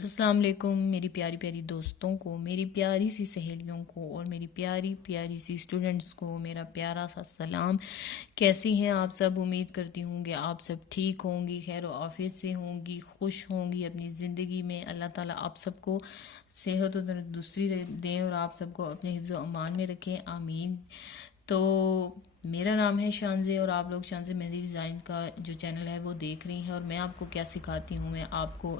अस्सलाम वालेकुम मेरी प्यारी प्यारी दोस्तों को, मेरी प्यारी सी सहेलियों को और मेरी प्यारी प्यारी सी स्टूडेंट्स को मेरा प्यारा सा सलाम। कैसी हैं आप सब? उम्मीद करती हूँ कि आप सब ठीक होंगी, खैर व आफियत से होंगी, खुश होंगी अपनी ज़िंदगी में। अल्लाह ताला आप सबको सेहत और तंदुरुस्ती दें और आप सबको अपने हिफ्ज़ व अमान में रखें, आमीन। तो मेरा नाम है शानज़े और आप लोग शानज़े मेहंदी डिज़ाइन का जो चैनल है वो देख रही हैं। और मैं आपको क्या सिखाती हूँ, मैं आपको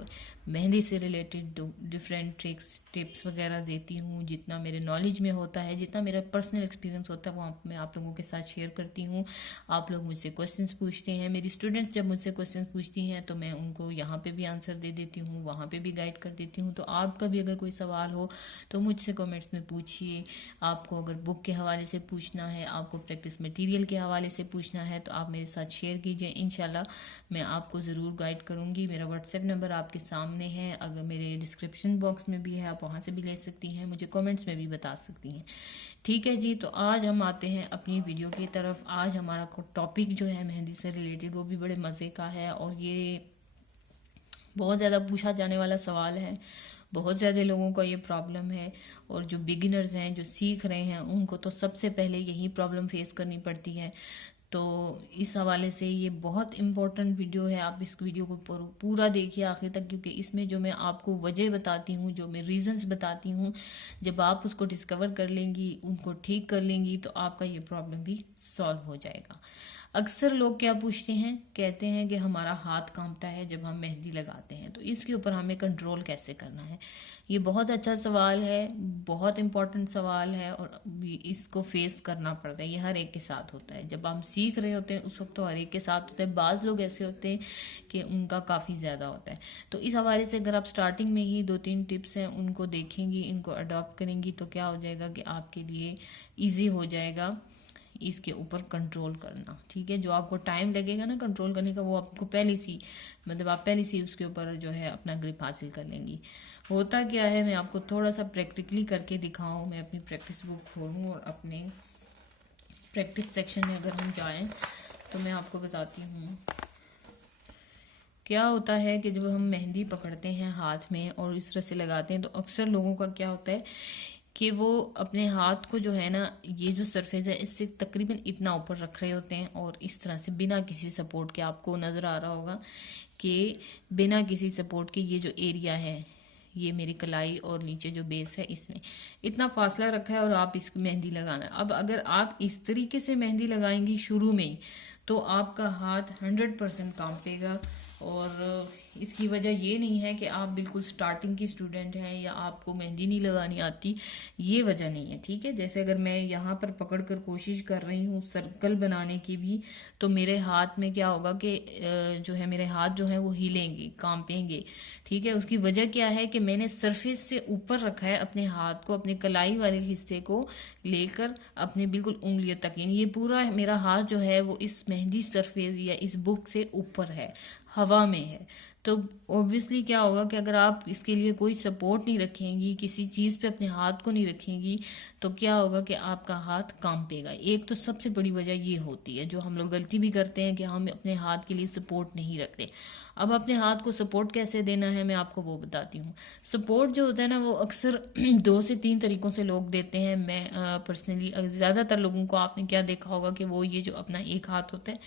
मेहंदी से रिलेटेड डिफरेंट ट्रिक्स टिप्स वगैरह देती हूँ। जितना मेरे नॉलेज में होता है, जितना मेरा पर्सनल एक्सपीरियंस होता है, वो मैं आप लोगों के साथ शेयर करती हूँ। आप लोग मुझसे क्वेश्चंस पूछते हैं, मेरी स्टूडेंट्स जब मुझसे क्वेश्चंस पूछती हैं तो मैं उनको यहाँ पे भी आंसर दे देती हूँ, वहाँ पे भी गाइड कर देती हूँ। तो आपका भी अगर कोई सवाल हो तो मुझसे कमेंट्स में पूछिए। आपको अगर बुक के हवाले से पूछना है, आपको प्रैक्टिस मटेरियल के हवाले से पूछना है तो आप मेरे साथ शेयर कीजिए। इंशाल्लाह मैं आपको ज़रूर गाइड करूँगी। मेरा व्हाट्सएप नंबर आपके सामने है, अगर मेरे डिस्क्रिप्शन बॉक्स में भी है, आप वहाँ से भी ले सकती हैं, मुझे कमेंट्स में भी बता सकती हैं। ठीक है जी, तो आज हम आते हैं अपनी वीडियो की तरफ। आज हमारा टॉपिक जो है मेहंदी से रिलेटेड, वो भी बड़े मज़े का है और ये बहुत ज़्यादा पूछा जाने वाला सवाल है। बहुत ज़्यादा लोगों का ये प्रॉब्लम है और जो बिगिनर्स हैं, जो सीख रहे हैं, उनको तो सबसे पहले यही प्रॉब्लम फेस करनी पड़ती है। तो इस हवाले से ये बहुत इम्पोर्टेंट वीडियो है। आप इस वीडियो को पूरा देखिए आखिर तक, क्योंकि इसमें जो मैं आपको वजह बताती हूँ, जो मैं रीजंस बताती हूँ, जब आप उसको डिस्कवर कर लेंगी, उनको ठीक कर लेंगी, तो आपका ये प्रॉब्लम भी सॉल्व हो जाएगा। अक्सर लोग क्या पूछते हैं, कहते हैं कि हमारा हाथ कांपता है जब हम मेहंदी लगाते हैं, तो इसके ऊपर हमें कंट्रोल कैसे करना है। ये बहुत अच्छा सवाल है, बहुत इम्पोर्टेंट सवाल है और इसको फेस करना पड़ता है। ये हर एक के साथ होता है। जब हम सीख रहे होते हैं उस वक्त तो हर एक के साथ होता है। बाज़ लोग ऐसे होते हैं कि उनका काफ़ी ज़्यादा होता है। तो इस हवाले से अगर आप स्टार्टिंग में ही 2-3 टिप्स हैं उनको देखेंगी, इनको अडॉप्ट करेंगी, तो क्या हो जाएगा कि आपके लिए ईजी हो जाएगा इसके ऊपर कंट्रोल करना। ठीक है, जो आपको टाइम लगेगा ना कंट्रोल करने का, वो आपको पहले सी आप पहले से उसके ऊपर जो है अपना ग्रिप हासिल कर लेंगी। होता क्या है, मैं आपको थोड़ा सा प्रैक्टिकली करके दिखाऊं। मैं अपनी प्रैक्टिस बुक खोलूं और अपने प्रैक्टिस सेक्शन में अगर हम जाएं तो मैं आपको बताती हूँ क्या होता है कि जब हम मेहंदी पकड़ते हैं हाथ में और इस तरह से लगाते हैं, तो अक्सर लोगों का क्या होता है कि वो अपने हाथ को जो है ना, ये जो सरफेस है इससे तकरीबन इतना ऊपर रख रहे होते हैं और इस तरह से बिना किसी सपोर्ट के, आपको नज़र आ रहा होगा कि बिना किसी सपोर्ट के ये जो एरिया है, ये मेरी कलाई और नीचे जो बेस है, इसमें इतना फासला रखा है और आप इसकी मेहंदी लगाना है। अब अगर आप इस तरीके से मेहंदी लगाएंगी शुरू में ही, तो आपका हाथ 100% कांपेगा। और इसकी वजह ये नहीं है कि आप बिल्कुल स्टार्टिंग की स्टूडेंट हैं या आपको मेहंदी नहीं लगानी आती, ये वजह नहीं है। ठीक है, जैसे अगर मैं यहाँ पर पकड़ कर कोशिश कर रही हूँ सर्कल बनाने की भी, तो मेरे हाथ में क्या होगा कि जो है मेरे हाथ जो है वो हिलेंगे, कांपेंगे। ठीक है, उसकी वजह क्या है कि मैंने सरफेस से ऊपर रखा है अपने हाथ को, अपने कलाई वाले हिस्से को लेकर अपने बिल्कुल उंगलियों तक, यानी ये पूरा मेरा हाथ जो है वो इस मेहंदी सरफेस या इस बुक से ऊपर है, हवा में है। तो ऑब्वियसली क्या होगा कि अगर आप इसके लिए कोई सपोर्ट नहीं रखेंगी, किसी चीज़ पे अपने हाथ को नहीं रखेंगी, तो क्या होगा कि आपका हाथ कांपेगा। एक तो सबसे बड़ी वजह ये होती है, जो हम लोग गलती भी करते हैं कि हम अपने हाथ के लिए सपोर्ट नहीं रखते। अब अपने हाथ को सपोर्ट कैसे देना है मैं आपको वो बताती हूँ। सपोर्ट जो होता है ना, वो अक्सर 2 से 3 तरीक़ों से लोग देते हैं। मैं पर्सनली ज़्यादातर लोगों को आपने क्या देखा होगा कि वो ये जो अपना एक हाथ होता है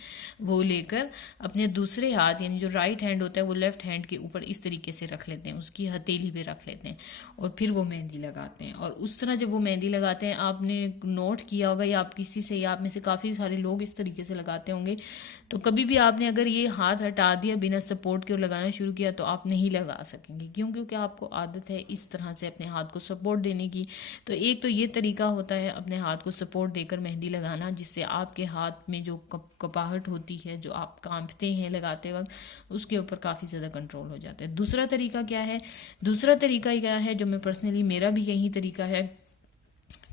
वो लेकर अपने दूसरे हाथ, यानी जो राइट हैंड होता है, वो लेफ्ट हैंड के ऊपर इस तरीके से रख लेते हैं, उसकी हथेली पे रख लेते हैं और फिर वो मेहंदी लगाते हैं। और उस तरह जब वो मेहंदी लगाते हैं, आपने नोट किया होगा या आप किसी से, या आप में से काफ़ी सारे लोग इस तरीके से लगाते होंगे, तो कभी भी आपने अगर ये हाथ हटा दिया बिना सपोर्ट के और लगाना शुरू किया तो आप नहीं लगा सकेंगे। क्यों? क्योंकि आपको आदत है इस तरह से अपने हाथ को सपोर्ट देने की। तो एक तो ये तरीका होता है अपने हाथ को सपोर्ट देकर मेहंदी लगाना, जिससे आपके हाथ में जो कपाहट होती है, जो आप कांपते हैं लगाते वक्त, उसके ऊपर काफ़ी ज़्यादा कंट्रोल हो जाता है। दूसरा तरीका क्या है? दूसरा तरीका क्या है, जो मैं पर्सनली, मेरा भी यही तरीका है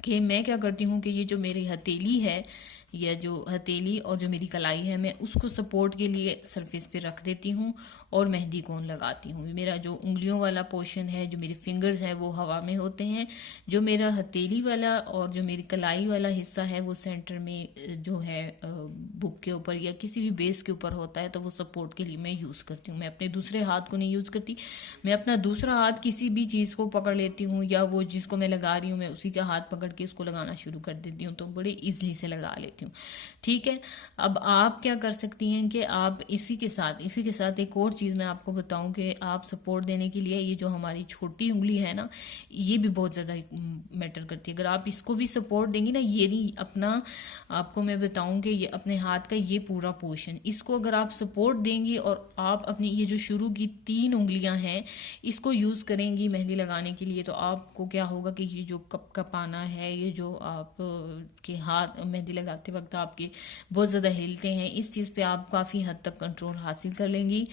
कि मैं क्या करती हूँ कि ये जो मेरी हथेली है, या जो हथेली और जो मेरी कलाई है मैं उसको सपोर्ट के लिए सरफेस पे रख देती हूँ और मेहंदी कोन लगाती हूँ। मेरा जो उंगलियों वाला पोर्शन है, जो मेरे फिंगर्स हैं वो हवा में होते हैं, जो मेरा हथेली वाला और जो मेरी कलाई वाला हिस्सा है वो सेंटर में जो है बुक के ऊपर या किसी भी बेस के ऊपर होता है, तो वो सपोर्ट के लिए मैं यूज़ करती हूँ। मैं अपने दूसरे हाथ को नहीं यूज़ करती, मैं अपना दूसरा हाथ किसी भी चीज़ को पकड़ लेती हूँ या वो जिसको मैं लगा रही हूँ मैं उसी का हाथ पकड़ के उसको लगाना शुरू कर देती हूँ, तो बड़े ईजिली से लगा लेती हूँ। ठीक है, अब आप क्या कर सकती हैं कि आप इसी के साथ एक और चीज़ मैं आपको बताऊं कि आप सपोर्ट देने के लिए ये जो हमारी छोटी उंगली है ना, ये भी बहुत ज़्यादा मैटर करती है। अगर आप इसको भी सपोर्ट देंगी ना, ये नहीं अपना, आपको मैं बताऊं कि ये अपने हाथ का ये पूरा पोर्शन, इसको अगर आप सपोर्ट देंगी और आप अपनी ये जो शुरू की 3 उंगलियां हैं इसको यूज़ करेंगी मेहंदी लगाने के लिए, तो आपको क्या होगा कि ये जो कप का पाना है, ये जो आप के हाथ मेहंदी लगाते वक्त आपके बहुत ज़्यादा हिलते हैं, इस चीज़ पे आप काफ़ी हद तक कंट्रोल हासिल कर लेंगी।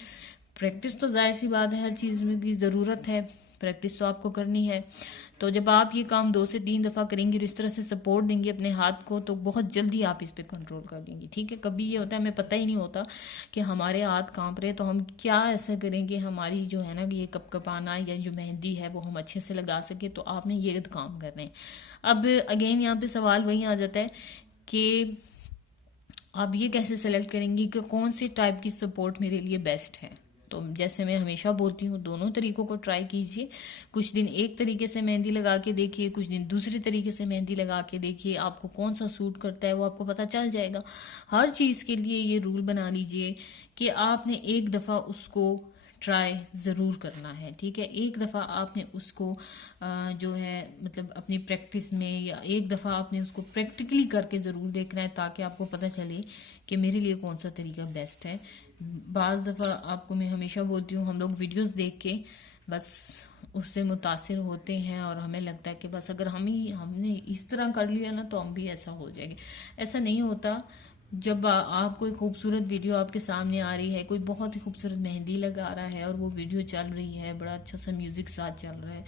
प्रैक्टिस तो जाहिर सी बात है, हर चीज़ में की ज़रूरत है, प्रैक्टिस तो आपको करनी है। तो जब आप ये काम 2 से 3 दफ़ा करेंगी और इस तरह से सपोर्ट देंगी अपने हाथ को, तो बहुत जल्दी आप इस पर कंट्रोल कर लेंगी। ठीक है, कभी ये होता है हमें पता ही नहीं होता कि हमारे हाथ कांप रहे, तो हम क्या ऐसा करेंगे हमारी जो है ना ये कपकपाना या जो मेहंदी है वो हम अच्छे से लगा सके, तो आपने ये काम करने हैं। अब अगेन यहाँ पे सवाल वही आ जाता है कि आप ये कैसे सेलेक्ट करेंगी कि कौन सी टाइप की सपोर्ट मेरे लिए बेस्ट है। तो जैसे मैं हमेशा बोलती हूँ, दोनों तरीकों को ट्राई कीजिए। कुछ दिन एक तरीके से मेहंदी लगा के देखिए, कुछ दिन दूसरे तरीके से मेहंदी लगा के देखिए, आपको कौन सा सूट करता है वो आपको पता चल जाएगा। हर चीज़ के लिए ये रूल बना लीजिए कि आपने एक दफ़ा उसको ट्राई ज़रूर करना है। ठीक है, एक दफ़ा आपने उसको जो है मतलब अपनी प्रैक्टिस में, या एक दफ़ा आपने उसको प्रैक्टिकली करके ज़रूर देखना है, ताकि आपको पता चले कि मेरे लिए कौन सा तरीका बेस्ट है। बाज़ दफ़ा आपको मैं हमेशा बोलती हूँ, हम लोग वीडियोस देख के बस उससे मुतासिर होते हैं और हमें लगता है कि बस अगर हमने इस तरह कर लिया ना तो हम भी ऐसा हो जाएंगे। ऐसा नहीं होता। जब आप कोई खूबसूरत वीडियो आपके सामने आ रही है, कोई बहुत ही खूबसूरत मेहंदी लगा रहा है और वो वीडियो चल रही है, बड़ा अच्छा सा म्यूज़िक साथ चल रहा है,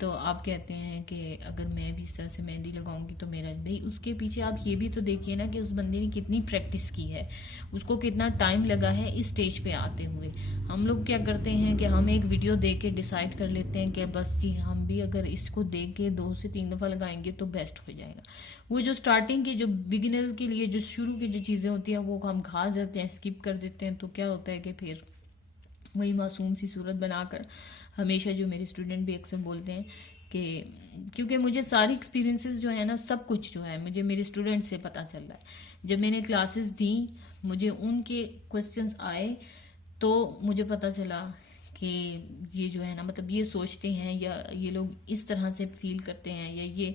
तो आप कहते हैं कि अगर मैं भी इस तरह से मेहंदी लगाऊंगी तो मेरा भाई, उसके पीछे आप ये भी तो देखिए ना कि उस बंदे ने कितनी प्रैक्टिस की है, उसको कितना टाइम लगा है इस स्टेज पे आते हुए। हम लोग क्या करते हैं कि हम एक वीडियो देख के डिसाइड कर लेते हैं कि बस जी हम भी अगर इसको देख के 2 से 3 दफ़ा लगाएंगे तो बेस्ट हो जाएगा। वो जो स्टार्टिंग के, जो बिगिनर के लिए जो शुरू की जो चीज़ें होती हैं वो हम खा जाते हैं, स्किप कर देते हैं, तो क्या होता है कि फिर वही मासूम सी सूरत बनाकर, हमेशा जो मेरे स्टूडेंट भी अक्सर बोलते हैं कि, क्योंकि मुझे सारी एक्सपीरियंसेस जो है ना, सब कुछ जो है मुझे मेरे स्टूडेंट से पता चल रहा है। जब मैंने क्लासेस दी, मुझे उनके क्वेश्चंस आए तो मुझे पता चला कि ये जो है ना मतलब ये सोचते हैं या ये लोग इस तरह से फील करते हैं, या ये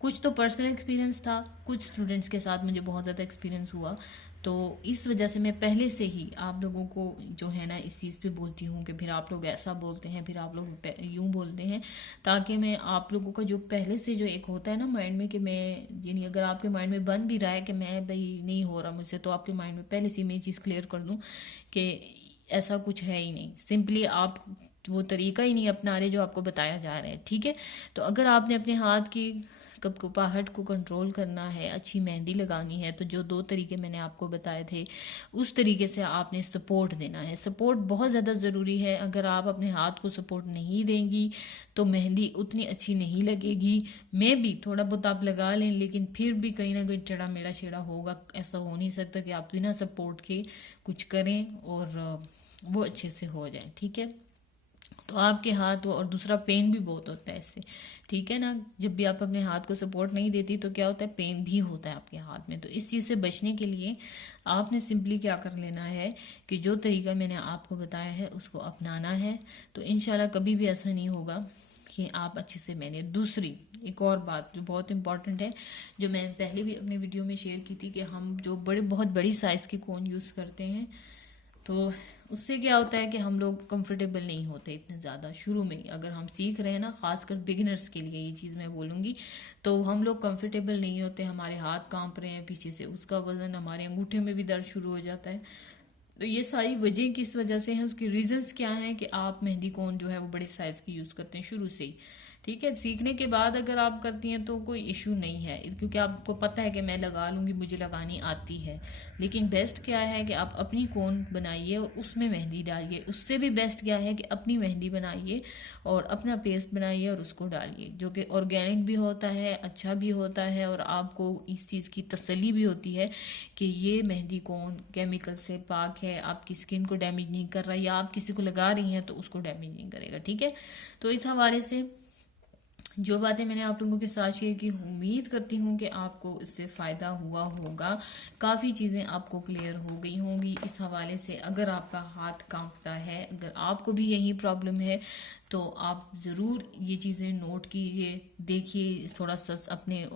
कुछ तो पर्सनल एक्सपीरियंस था, कुछ स्टूडेंट्स के साथ मुझे बहुत ज़्यादा एक्सपीरियंस हुआ, तो इस वजह से मैं पहले से ही आप लोगों को जो है ना इस चीज़ पे बोलती हूँ कि फिर आप लोग ऐसा बोलते हैं, फिर आप लोग यूँ बोलते हैं, ताकि मैं आप लोगों का जो पहले से जो एक होता है ना माइंड में कि मैं, यानी अगर आपके माइंड में बन भी रहा है कि मैं भाई नहीं हो रहा मुझसे, तो आपके माइंड में पहले से मैं ये चीज़ क्लियर कर दूँ कि ऐसा कुछ है ही नहीं, सिंपली आप वो तरीका ही नहीं अपना रहे जो आपको बताया जा रहा है। ठीक है, तो अगर आपने अपने हाथ की कपकपाहट को कंट्रोल करना है, अच्छी मेहंदी लगानी है, तो जो 2 तरीके मैंने आपको बताए थे उस तरीके से आपने सपोर्ट देना है। सपोर्ट बहुत ज़्यादा ज़रूरी है। अगर आप अपने हाथ को सपोर्ट नहीं देंगी तो मेहंदी उतनी अच्छी नहीं लगेगी। मैं भी थोड़ा बहुत आप लगा लें, लेकिन फिर भी कहीं ना कहीं टेढ़ा मेढ़ा छेड़ा होगा। ऐसा हो नहीं सकता कि आप बिना सपोर्ट के कुछ करें और वो अच्छे से हो जाए। ठीक है, तो आपके हाथ, और दूसरा पेन भी बहुत होता है इससे। ठीक है ना, जब भी आप अपने हाथ को सपोर्ट नहीं देती तो क्या होता है, पेन भी होता है आपके हाथ में। तो इस चीज़ से बचने के लिए आपने सिंपली क्या कर लेना है कि जो तरीका मैंने आपको बताया है उसको अपनाना है, तो इंशाल्लाह कभी भी ऐसा नहीं होगा कि आप अच्छे से। मैंने दूसरी एक और बात जो बहुत इंपॉर्टेंट है, जो मैं पहले भी अपने वीडियो में शेयर की थी, कि हम जो बहुत बड़ी साइज़ के कोन यूज़ करते हैं, तो उससे क्या होता है कि हम लोग कंफर्टेबल नहीं होते इतने ज़्यादा शुरू में। अगर हम सीख रहे हैं ना, ख़ासकर बिगिनर्स के लिए ये चीज़ मैं बोलूँगी, तो हम लोग कंफर्टेबल नहीं होते, हमारे हाथ कांप रहे हैं पीछे से, उसका वज़न हमारे अंगूठे में भी दर्द शुरू हो जाता है। तो ये सारी वजह किस वजह से है, उसकी रीजंस क्या हैं कि आप मेहंदी कोन जो है वो बड़े साइज़ की यूज़ करते हैं शुरू से ही। ठीक है, सीखने के बाद अगर आप करती हैं तो कोई इशू नहीं है, क्योंकि आपको पता है कि मैं लगा लूँगी, मुझे लगानी आती है। लेकिन बेस्ट क्या है कि आप अपनी कोन बनाइए और उसमें मेहंदी डालिए। उससे भी बेस्ट क्या है कि अपनी मेहंदी बनाइए और अपना पेस्ट बनाइए और उसको डालिए, जो कि ऑर्गेनिक भी होता है, अच्छा भी होता है, और आपको इस चीज़ की तसल्ली भी होती है कि ये मेहंदी कोन केमिकल से पाक है, आपकी स्किन को डैमेज नहीं कर रहा, या आप किसी को लगा रही हैं तो उसको डैमेज नहीं करेगा। ठीक है, तो इस हवाले से जो बातें मैंने आप लोगों के साथ शेयर की, उम्मीद करती हूँ कि आपको इससे फ़ायदा हुआ होगा, काफ़ी चीज़ें आपको क्लियर हो गई होंगी इस हवाले से। अगर आपका हाथ कांपता है, अगर आपको भी यही प्रॉब्लम है, तो आप ज़रूर ये चीज़ें नोट कीजिए, देखिए, थोड़ा सा अपने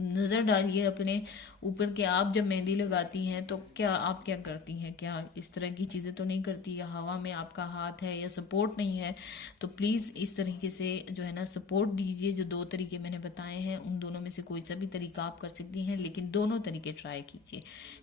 नज़र डालिए अपने ऊपर कि आप जब मेहंदी लगाती हैं तो आप क्या करती हैं, क्या इस तरह की चीज़ें तो नहीं करती, या हवा में आपका हाथ है या सपोर्ट नहीं है। तो प्लीज़ इस तरीके से जो है ना सपोर्ट दीजिए। जो 2 तरीके मैंने बताए हैं उन दोनों में से कोई सा भी तरीका आप कर सकती हैं, लेकिन दोनों तरीके ट्राई कीजिए।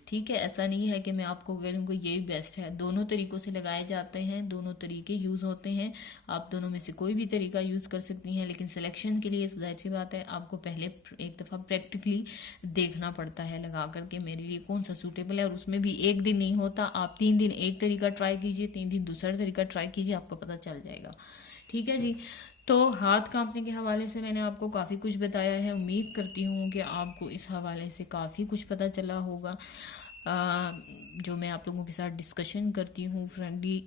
ठीक है, ऐसा नहीं है कि मैं आपको कह लूँगी यही बेस्ट है, दोनों तरीक़ों से लगाए जाते हैं, दोनों तरीके यूज़ होते हैं, आप दोनों में से कोई भी तरीका यूज़ कर सकती हैं। लेकिन सिलेक्शन के लिए ज़ाहिर सी बात है आपको पहले एक दफ़ा प्रैक्टिकली देखना पड़ता है लगा करके मेरे लिए कौन सा सूटेबल है, और उसमें भी एक दिन नहीं होता, आप 3 दिन एक तरीका ट्राई कीजिए, 3 दिन दूसरा तरीका ट्राई कीजिए, आपको पता चल जाएगा। ठीक है जी, तो हाथ कांपने के हवाले से मैंने आपको काफ़ी कुछ बताया है, उम्मीद करती हूँ कि आपको इस हवाले से काफ़ी कुछ पता चला होगा। जो मैं आप लोगों के साथ डिस्कशन करती हूँ फ्रेंडली,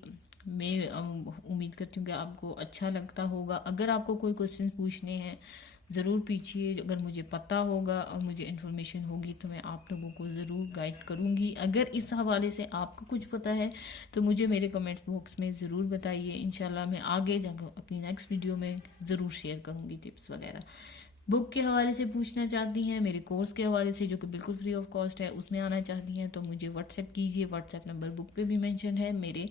मैं उम्मीद करती हूँ कि आपको अच्छा लगता होगा। अगर आपको कोई क्वेश्चन पूछने हैं ज़रूर पूछिए, अगर मुझे पता होगा और मुझे इन्फॉर्मेशन होगी तो मैं आप लोगों को ज़रूर गाइड करूँगी। अगर इस हवाले से आपको कुछ पता है तो मुझे मेरे कमेंट बॉक्स में ज़रूर बताइए, इंशाल्लाह मैं आगे जाकर अपनी नेक्स्ट वीडियो में ज़रूर शेयर करूँगी टिप्स वगैरह। बुक के हवाले से पूछना चाहती हैं, मेरे कोर्स के हवाले से जो कि बिल्कुल फ्री ऑफ कॉस्ट है, उसमें आना चाहती हैं तो मुझे व्हाट्सएप कीजिए। व्हाट्सएप नंबर बुक पे भी मेंशन है, मेरे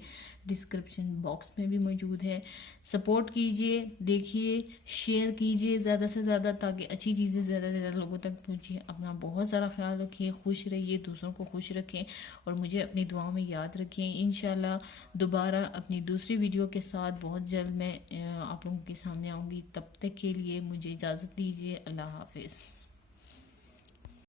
डिस्क्रिप्शन बॉक्स में भी मौजूद है। सपोर्ट कीजिए, देखिए, शेयर कीजिए ज़्यादा से ज़्यादा, ताकि अच्छी चीज़ें ज़्यादा से ज़्यादा लोगों तक पहुँचे। अपना बहुत सारा ख्याल रखिए, खुश रहिए, दूसरों को खुश रखें, और मुझे अपनी दुआओं में याद रखें। इंशाल्लाह दोबारा अपनी दूसरी वीडियो के साथ बहुत जल्द मैं आप लोगों के सामने आऊँगी। तब तक के लिए मुझे इजाज़त दीजिए। अल्लाह हाफिज़।